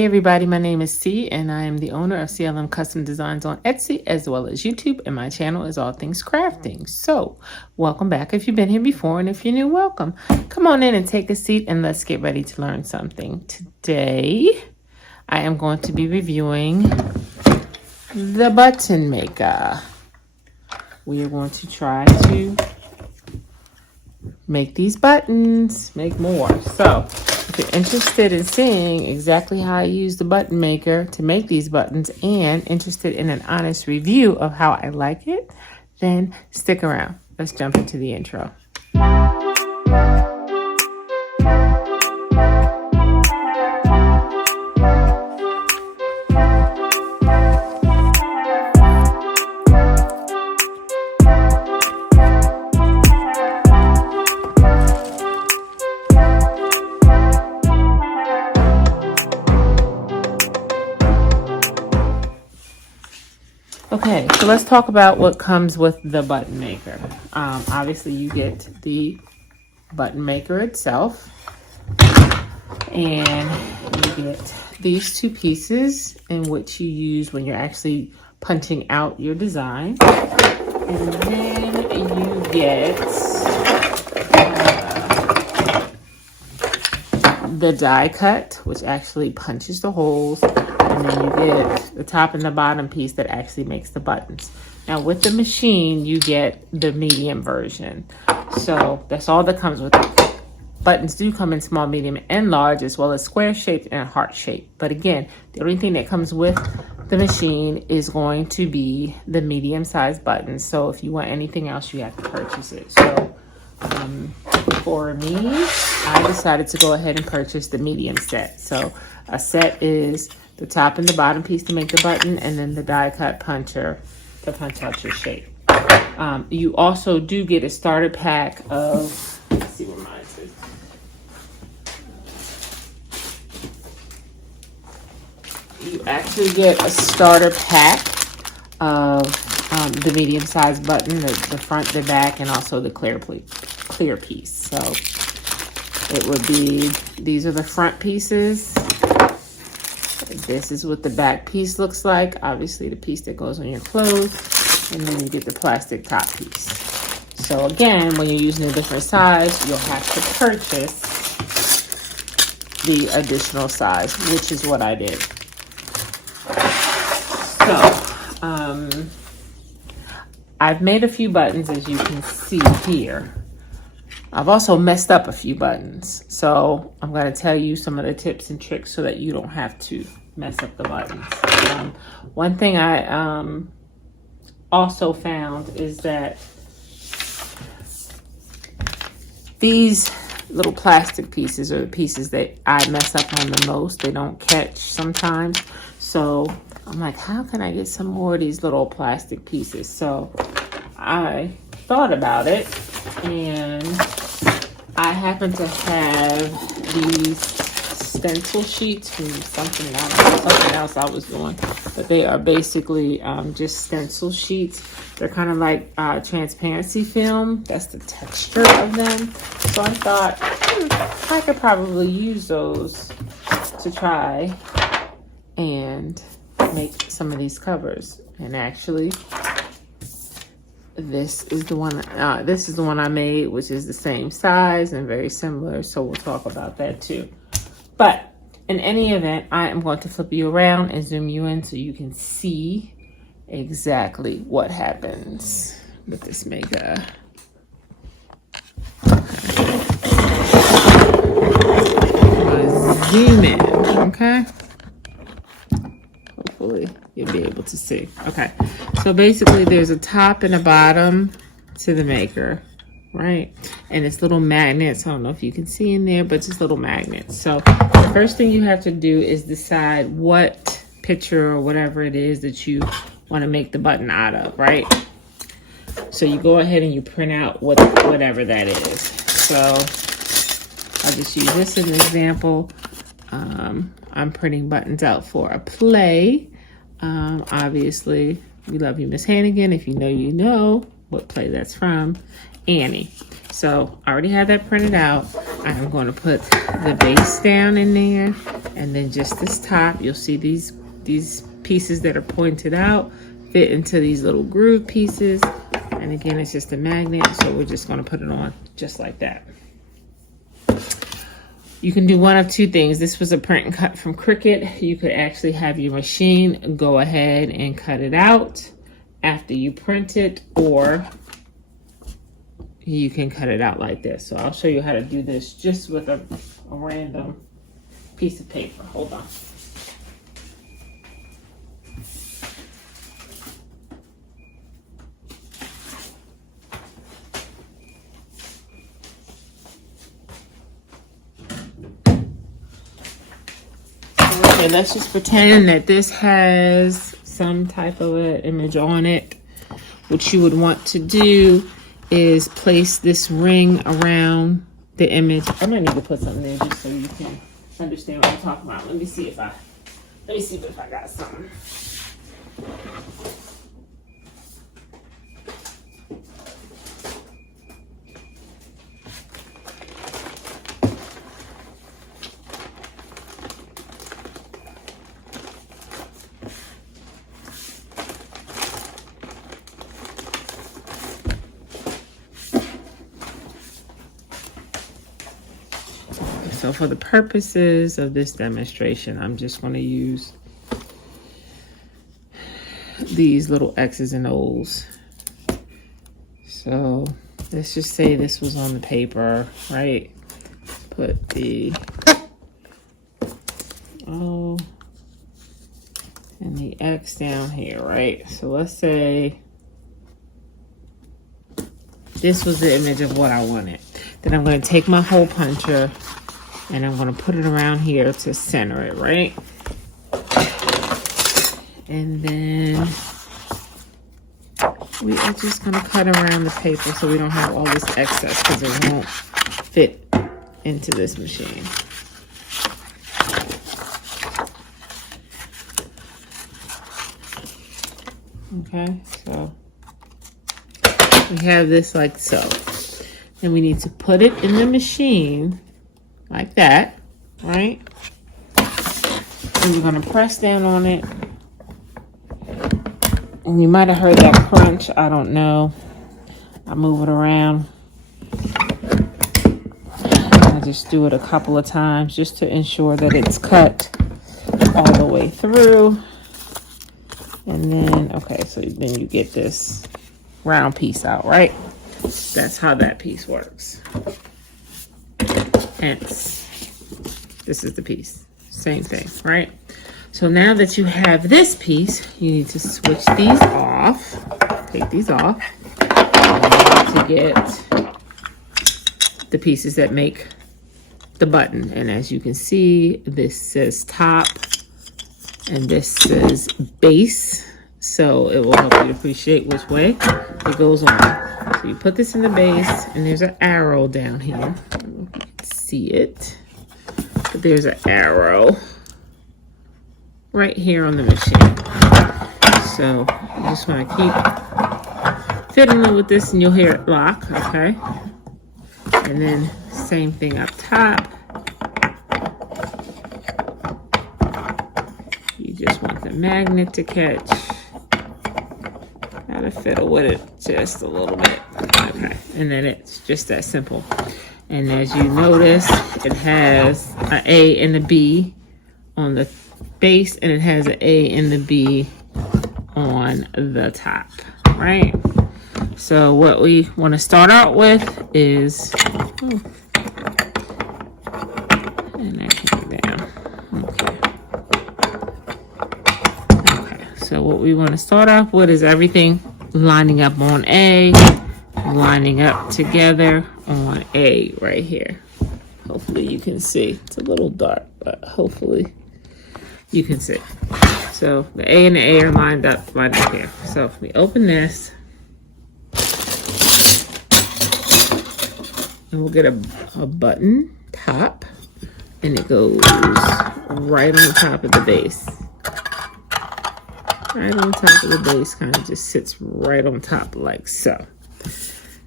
Hey everybody, my name is C and I am the owner of CLM Custom Designs on Etsy as well as YouTube, and my channel is all things crafting. So welcome back if you've been here before, and if you're new, welcome. Come on in and take a seat and let's get ready to learn something. Today I am going to be reviewing the button maker. We are going to try to make these buttons, make more. So if you're interested in seeing exactly how I use the button maker to make these buttons and interested in an honest review of how I like it, then stick around. Let's jump into the intro. Okay, so let's talk about what comes with the button maker. Obviously, you get the button maker itself, and you get these two pieces in which you use when you're actually punching out your design. And then you get the die cut, which actually punches the holes. And then you get the top and the bottom piece that actually makes the buttons. Now with the machine, you get the medium version. So that's all that comes with it. Buttons do come in small, medium, and large, as well as square shaped and heart shaped. But again, the only thing that comes with the machine is going to be the medium sized buttons. So if you want anything else, you have to purchase it. So for me, I decided to go ahead and purchase the medium set. So a set is the top and the bottom piece to make the button, and then the die cut puncher to punch out your shape. You also do get a starter pack of, let's see what mine says. You actually get a starter pack of the medium sized button, the front, the back, and also the clear piece. So it would be, these are the front pieces. This is what the back piece looks like. Obviously the piece that goes on your clothes, and then you get the plastic top piece. So again, when you're using a different size, you'll have to purchase the additional size, which is what I did. So, I've made a few buttons, as you can see here. I've also messed up a few buttons. So I'm going to tell you some of the tips and tricks so that you don't have to mess up the buttons. One thing I also found is that these little plastic pieces are the pieces that I mess up on the most. They don't catch sometimes. So I'm like, how can I get some more of these little plastic pieces? So I thought about it, and I happen to have these stencil sheets from something else I was doing, but they are basically just stencil sheets. They're kind of like transparency film. That's the texture of them. So I thought I could probably use those to try and make some of these covers. And actually, this is the one I made, which is the same size and very similar. So we'll talk about that too. But in any event, I am going to flip you around and zoom you in so you can see exactly what happens with this maker. Zoom in, okay? Hopefully you'll be able to see. Okay, so basically there's a top and a bottom to the maker, right? And it's little magnets. I don't know if you can see in there, but just little magnets. So the first thing you have to do is decide what picture or whatever it is that you want to make the button out of, right? So you go ahead and you print out whatever that is. So I'll just use this as an example. I'm printing buttons out for a play. Obviously, We Love You, Miss Hannigan. If you know, you know. what play that's from, Annie. So I already have that printed out. I'm going to put the base down in there, and then just this top, you'll see these pieces that are pointed out fit into these little groove pieces. And again, it's just a magnet, so we're just going to put it on just like that. You can do one of two things. This was a print and cut from Cricut. You could actually have your machine go ahead and cut it out after you print it, or you can cut it out like this. So I'll show you how to do this just with a random piece of paper. Hold on. Okay, let's just pretend that this has some type of an image on it. What you would want to do is place this ring around the image. I might need to put something there just so you can understand what I'm talking about. Let me see if I got something. So for the purposes of this demonstration, I'm just going to use these little X's and O's. So let's just say this was on the paper, right? Put the O and the X down here, right? So let's say this was the image of what I wanted. Then I'm going to take my hole puncher and I'm going to put it around here to center it, right? And then we are just going to cut around the paper so we don't have all this excess, because it won't fit into this machine. Okay, so we have this like so. And we need to put it in the machine like that, right? And we're gonna press down on it. And you might have heard that crunch, I don't know. I move it around. I just do it a couple of times just to ensure that it's cut all the way through. And then, okay, so then you get this round piece out, right? That's how that piece works. Hence, this is the piece. Same thing, right? So now that you have this piece, you need to switch these off. Take these off to get the pieces that make the button. And as you can see, this says top and this says base. So it will help you appreciate which way it goes on. So you put this in the base, and there's an arrow down here. I don't know if you can see it, but there's an arrow right here on the machine. So you just want to keep fiddling with this, and you'll hear it lock, okay? And then same thing up top. You just want the magnet to catch. Gotta fiddle with it just a little bit. Okay, and then it's just that simple. And as you notice, it has an A and a B on the base, and it has an A and the B on the top, right? So what we want to start out with is, and that came down. Okay, so what we want to start off with is everything lining up on A, lining up together on A right here. Hopefully you can see. It's a little dark, but hopefully you can see. So the A and the A are lined up here. So if we open this, and we'll get a button top, and it goes right on the top of the base. Right on top of the base, kind of just sits right on top like so.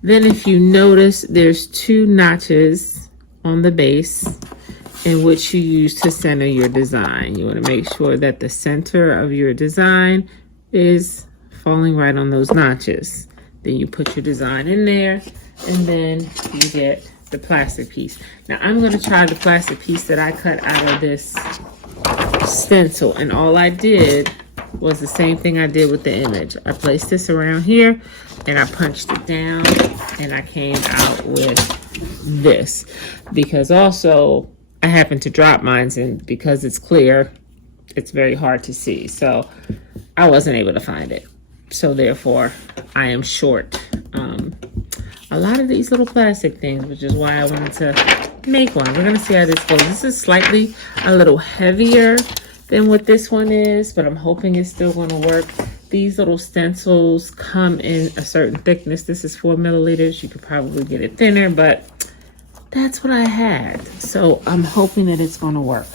Then if you notice, there's 2 notches on the base in which you use to center your design. You want to make sure that the center of your design is falling right on those notches. Then you put your design in there, and then you get the plastic piece. Now I'm going to try the plastic piece that I cut out of this stencil, and all I did was the same thing I did with the image. I placed this around here and I punched it down, and I came out with this, because also I happened to drop mine, and because it's clear, it's very hard to see. So I wasn't able to find it. So therefore I am short a lot of these little plastic things, which is why I wanted to make one. We're going to see how this goes. This is slightly a little heavier than what this one is, but I'm hoping it's still going to work. These little stencils come in a certain thickness. This is 4 milliliters. You could probably get it thinner, but that's what I had. So I'm hoping that it's going to work.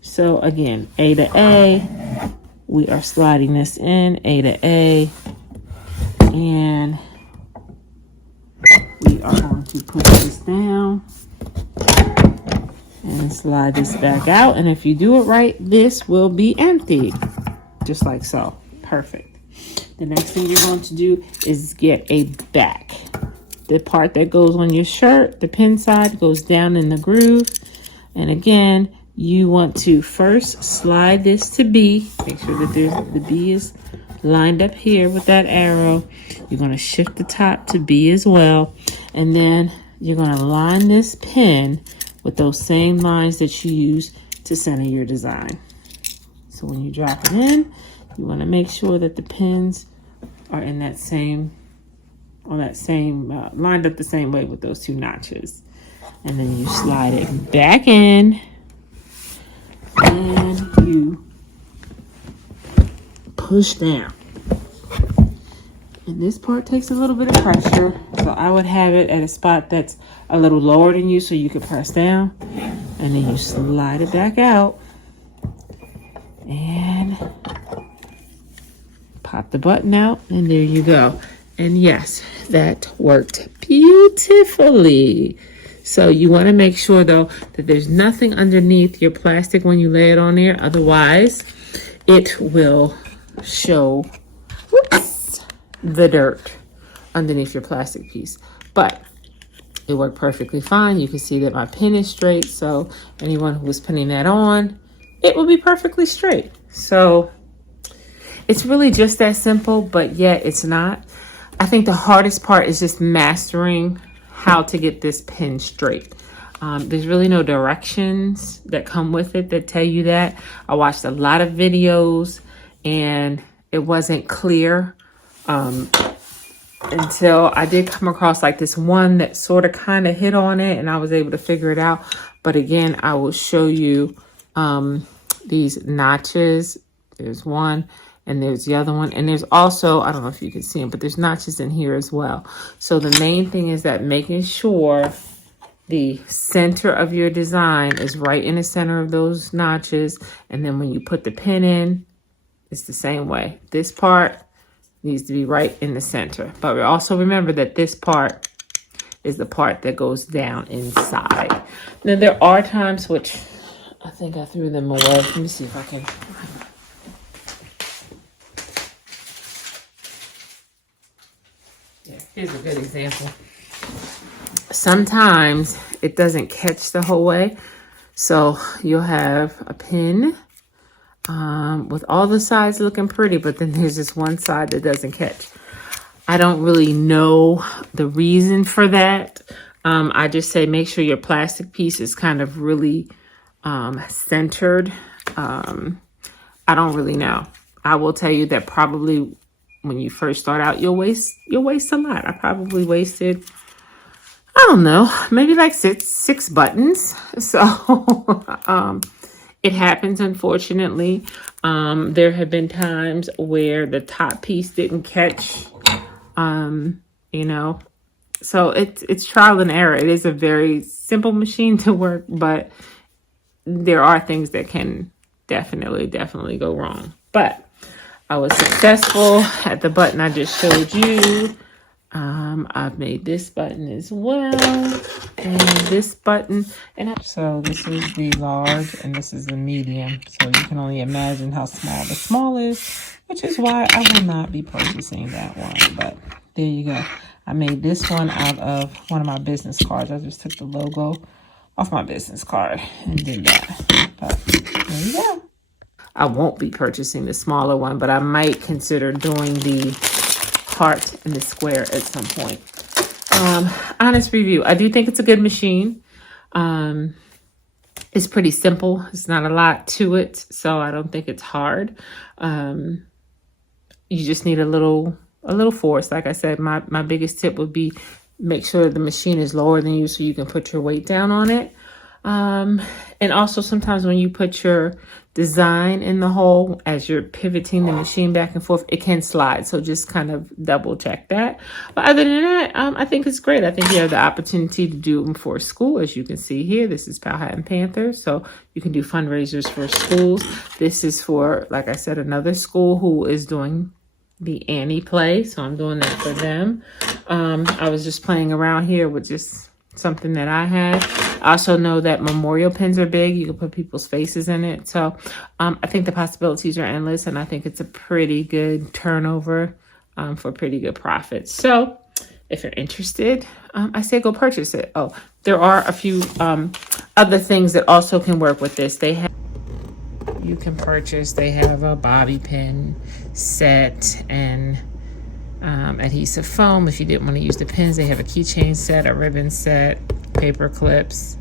So again, A to A, we are sliding this in, A to A, and we are going to push this down and slide this back out. And if you do it right, this will be empty, just like so. Perfect. The next thing you're going to do is get a back. The part that goes on your shirt, the pin side, goes down in the groove. And again, you want to first slide this to B. Make sure that the B is lined up here with that arrow. You're going to shift the top to B as well. And then you're going to line this pin with those same lines that you use to center your design. So when you drop it in, you want to make sure that the pins are in that same, lined up the same way with those 2 notches. And then you slide it back in, and you push down. And this part takes a little bit of pressure, so I would have it at a spot that's a little lower than you so you can press down. And then you slide it back out and pop the button out, and there you go. And yes, that worked beautifully. So you want to make sure though that there's nothing underneath your plastic when you lay it on there. Otherwise, it will show the dirt underneath your plastic piece. But it worked perfectly fine. You can see that my pin is straight. So anyone who was pinning that on, it will be perfectly straight. So it's really just that simple, but yet it's not. I think the hardest part is just mastering how to get this pin straight. There's really no directions that come with it that tell you that. I watched a lot of videos and it wasn't clear until I did come across like this one that sort of kind of hit on it, and I was able to figure it out. But again, I will show you these notches. There's one, and there's the other one, and there's also, I don't know if you can see them, but there's notches in here as well. So the main thing is that making sure the center of your design is right in the center of those notches, and then when you put the pin in, it's the same way. This part needs to be right in the center, but we also remember that this part is the part that goes down inside. Now there are times, which I think I threw them away. Let me see if I can. Yeah, here's a good example. Sometimes it doesn't catch the whole way. So you'll have a pin with all the sides looking pretty, but then there's this one side that doesn't catch. I don't really know the reason for that. I just say make sure your plastic piece is kind of really centered. I don't really know. I will tell you that probably when you first start out, you'll waste a lot. I probably wasted, I don't know, maybe like six buttons. So it happens, unfortunately. There have been times where the top piece didn't catch, you know. So it's trial and error. It is a very simple machine to work, but there are things that can definitely go wrong. But I was successful at the button I just showed you. I've made this button as well, and this button, so this is the large and this is the medium. So you can only imagine how small the small is, which is why I will not be purchasing that one. But there you go. I made this one out of one of my business cards. I just took the logo off my business card and did that. But there you go. I won't be purchasing the smaller one, but I might consider doing the heart and the square at some point. Honest review, I do think it's a good machine. It's pretty simple. It's not a lot to it, so I don't think it's hard. You just need a little force. Like I said, my biggest tip would be make sure the machine is lower than you so you can put your weight down on it. And also sometimes when you put your design in the hole, as you're pivoting the machine back and forth, it can slide. So just kind of double check that. But other than that, I think it's great. I think you have the opportunity to do them for school. As you can see here, this is Powhatan Panther. So you can do fundraisers for schools. This is for, like I said, another school who is doing the Annie play. So I'm doing that for them. I was just playing around here with just something that I had. I also know that memorial pins are big. You can put people's faces in it. So I think the possibilities are endless, and I think it's a pretty good turnover for pretty good profits. So if you're interested, I say go purchase it. Oh, there are a few other things that also can work with this. They have a bobby pin set and adhesive foam. If you didn't want to use the pins, they have a keychain set, a ribbon set, paper clips,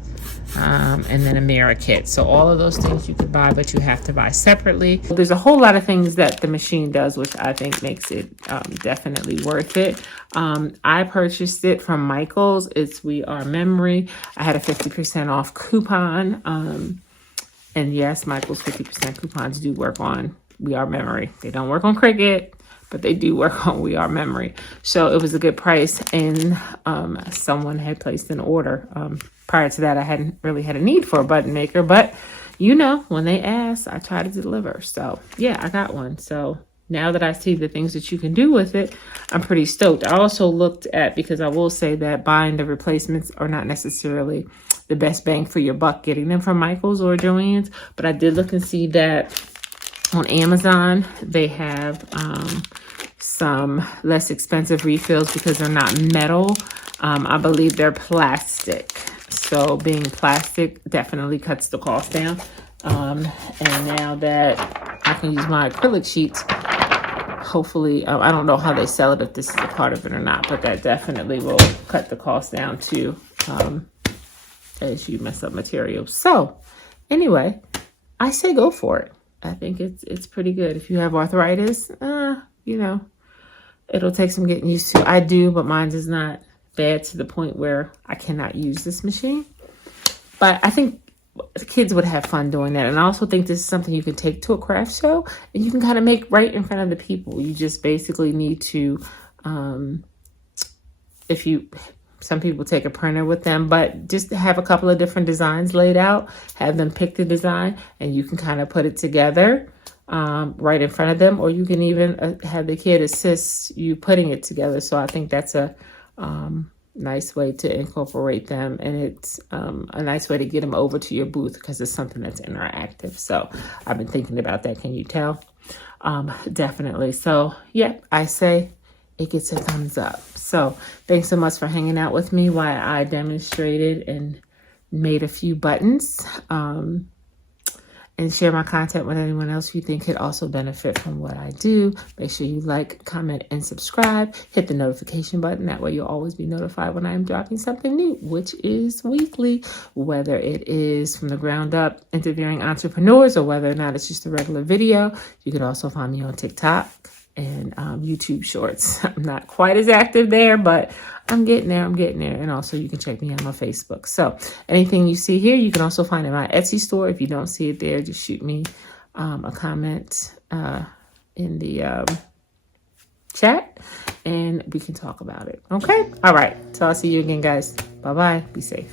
and then a mirror kit. So all of those things you could buy, but you have to buy separately. There's a whole lot of things that the machine does, which I think makes it definitely worth it. I purchased it from Michael's. It's We Are Memory. I had a 50% off coupon. And yes, Michael's 50% coupons do work on We Are Memory. They don't work on Cricut, but they do work on We Are Memory. So it was a good price, and someone had placed an order. Prior to that, I hadn't really had a need for a button maker, but you know, when they ask, I try to deliver. So yeah, I got one. So now that I see the things that you can do with it, I'm pretty stoked. I also looked at, because I will say that buying the replacements are not necessarily the best bang for your buck getting them from Michael's or Joann's, but I did look and see that on Amazon, they have some less expensive refills because they're not metal. I believe they're plastic. So being plastic definitely cuts the cost down. And now that I can use my acrylic sheets, hopefully, I don't know how they sell it, if this is a part of it or not, but that definitely will cut the cost down too, as you mess up materials. So anyway, I say go for it. I think it's pretty good. If you have arthritis, you know, it'll take some getting used to. I do, but mine is not bad to the point where I cannot use this machine. But I think the kids would have fun doing that. And I also think this is something you can take to a craft show and you can kind of make right in front of the people. You just basically need to, some people take a printer with them, but just have a couple of different designs laid out, have them pick the design, and you can kind of put it together right in front of them, or you can even have the kid assist you putting it together. So I think that's a nice way to incorporate them, and it's a nice way to get them over to your booth because it's something that's interactive. So I've been thinking about that. Can you tell? Definitely. So yeah, I say it gets a thumbs up. So thanks so much for hanging out with me while I demonstrated and made a few buttons, and share my content with anyone else you think could also benefit from what I do. Make sure you like, comment, and subscribe. Hit the notification button. That way you'll always be notified when I'm dropping something new, which is weekly, whether it is from the ground up interviewing entrepreneurs or whether or not it's just a regular video. You can also find me on TikTok and YouTube Shorts. I'm not quite as active there, but I'm getting there. And also you can check me out on Facebook. So anything you see here, you can also find in my Etsy store. If you don't see it there, just shoot me a comment in the chat and we can talk about it. Okay? All right. So I'll see you again, guys. Bye-bye. Be safe.